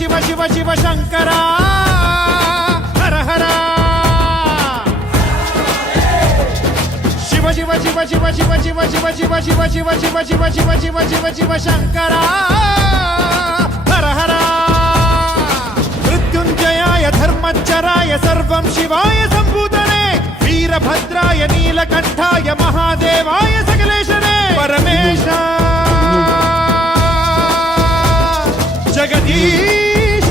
ಶಿವ ಶಿವ ಶಿವ ಶಂಕರ ಹರ ಹರ ಶಿವ ಶಿವ ಶಿವ ಶಿವ ಶಿವ ಶಿವ ಶಿವ ಶಿವ ಶಿವ ಶಿವ ಶಿವ ಶಿವ ಶಿವ ಶಿವ ಶಿವ ಶಿವ ಶಂಕರ ಹರ ಹರ ಮೃತ್ಯುಂಜಯಾಯ ಧರ್ಮಚ್ಚರಾಯ ಸರ್ವಂ ಶಿವಾಯ ಸಂಭೂತನೆ ವೀರಭದ್ರಾಯ ನೀಲಕಂಠಾಯ ಮಹಾದೇವಾಯ ಸಕಲೇಶನೇ ಪರಮೇಶ ಜಗದೀಶ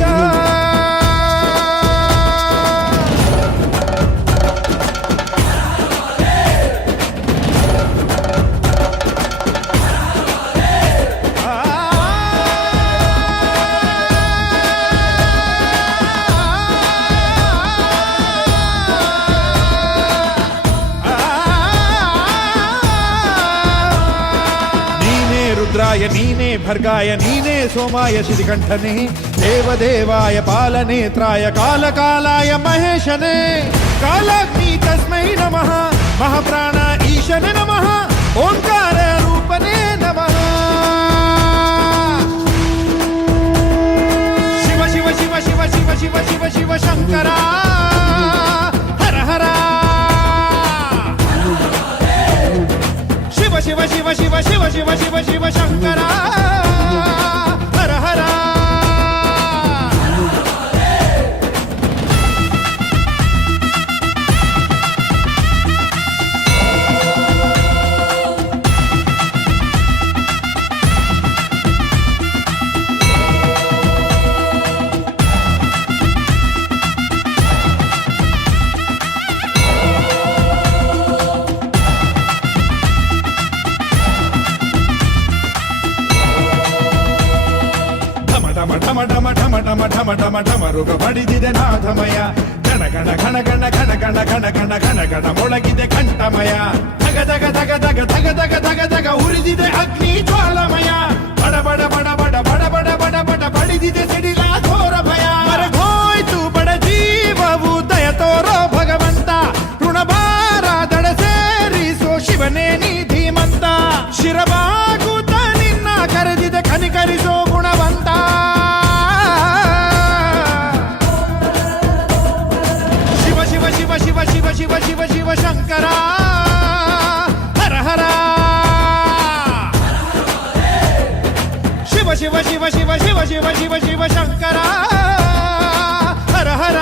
ರುದ್ರಾಯ ನೀನೇ ಭರ್ಗಾಯ ನೀನೇ ಸೋಮಾಯ ಶ್ರೀಕಂಠನೇ ದೇವದೇವಾಯ ಪಾಲನೇತ್ರಾಯ ಕಾಲಕಾಲಾಯ ಮಹೇಶನೇ ಕಾಲಾಗ್ನಿ ತಸ್ಮೈ ನಮಃ ಮಹಾಪ್ರಾಣ ಈಶನೇ ನಮಃ ಓಂಕಾರ ರೂಪನೇ ನಮಃ ಶಿವ ಶಿವ ಶಿವ ಶಿವ ಶಿವ ಶಿವ ಶಿವ ಶಿವ ಶಂಕರ ಹರ ಹರ ಶಿವ ಶಿವ ಶಿವ ಶಿವ ಶಿವ ಶಿವ ಶಿವ ಶಿವ ಶಂಕರ ಹರ ಹರ ಢಮ ಢಮ ಢಮ ಢಮ ಢಮ ಢಮ ಢಮ ರುಗ ಬಡಿದಿದೆ ನಾಥಮಯ ಗಣ ಗಣ ಘಣ ಗಣ ಘಣ ಗಣ ಘಣ ಗಣ ಘಣ ಗಣ ಮೊಳಗಿದೆ ಕಂಠಮಯ ಧಗ ಧಗ ಧಗ ಧಗ ಧಗ ಧಗ ಧಗ ಧಗ ಉರಿದಿದೆ ಅಗ್ನಿ ಜ್ವಾಲಮಯ ಬಡ ಬಡ ಬಡ ಬಡ ಬಡ ಬಡ ಬಡ ಬಡ ಬಡಿದಿದೆ ಸಿಡಿಲ ಘೋರ ಭಯ ಮರಗೋಯ್ತು ಬಡ ಜೀವವು ದಯ ತೋರೋ ಭಗವಂತ ಋಣಭಾರ ದಡ ಸೇರಿಸೋ ಶಿವನೇ ನೀ ಧೀಮಂತ ಶಿರಬಾಗುತ್ತ ನಿನ್ನ ಕರೆದಿದೆ ಕನಿಕರಿಸೋ ಗುಣವಂತ ಶಿವ ಶಿವ ಶಿವ ಶಿವ ಶಿವ ಶಿವ ಶಂಕರ ಹರ ಹರ ಶಿವ ಶಿವ ಶಿವ ಶಿವ ಶಿವ ಶಿವ ಶಿವ ಶಿವ ಶಂಕರ ಹರ ಹರ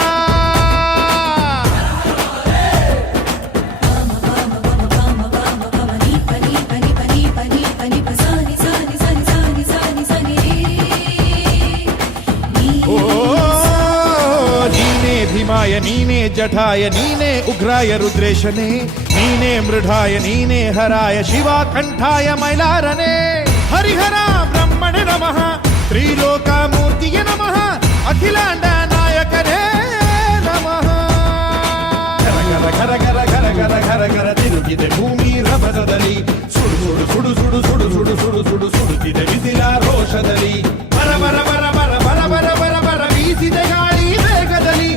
ಭೀಮಾಯ ನೀನೇ ಜಠಾಯ ನೀನೇ ಉಗ್ರಾಯ ರುದ್ರೇಶನೇ ನೀನೇ ಮೃಢಾಯ ನೀನೇ ಹರಾಯ ಶಿವ ಕಂಠಾಯ ಮೈಲಾರನೇ ಹರಿಹರ ಬ್ರಹ್ಮಣೆ ನಮಃ ತ್ರಿಲೋಕ ಮೂರ್ತಿಗೆ ನಮಃ ಅಖಿಲಾಂಡ ನಾಯಕನೇ ನಮಃ ಗರ ಗರ ಗರ ಗರ ಗರ ಗರ ಗರ ತಿರುಗಿದೆ ಭೂಮಿ ರಭಸದಲ್ಲಿ ಸುಡು ಸುಡು ಸುಡು ಸುಡು ಸುಡು ಸುಡು ಸುಡು ಸುಡು ಸುಡುತ್ತಿದೆ ಬಿಸಿಲ ರೋಷದಲ್ಲಿ ಬರ ಬರ ಬರ ಬರ ಬರ ಬರ ಬರ ಬರ ಬೀಸಿದೆ ಗಾಳಿ ವೇಗದಲ್ಲಿ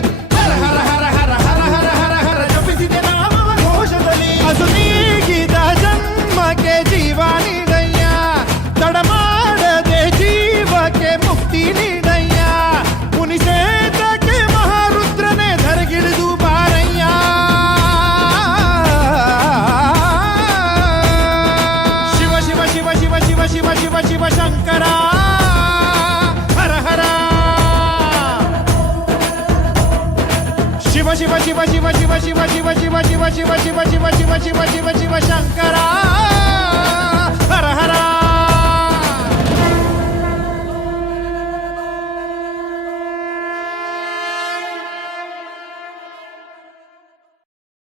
ಅಸುನೀಗಿದ ಜನ್ಮಕ್ಕೆ ಜೀವ ನೀಡಯ್ಯ ತಡ ಮಾಡದೆ ಜೀವಕ್ಕೆ ಮುಕ್ತಿ ನೀಡಯ್ಯ ಮುನಿಷೇತ್ರಕ್ಕೆ ಮಹಾರುದ್ರನೇ ಧರೆಗಿಳಿದು ಬಾರಯ್ಯ ಶಿವ ಶಿವ ಶಿವ ಶಿವ ಶಿವ ಶಿವ ಶಿವ ಶಿವ ಶಂಕರ ಹರ ಹರ ಶಿವ ಶಿವ ಶಿವ ಶಿವ ಶಿವ ಶಿವ ಶಿವ ಶಿವ ಶಿವ ಶಿವ ಶಿವ ಶಿವ ಶಿವ ಶಿವ ಶಿವ ಶಿವ ಶಂಕರ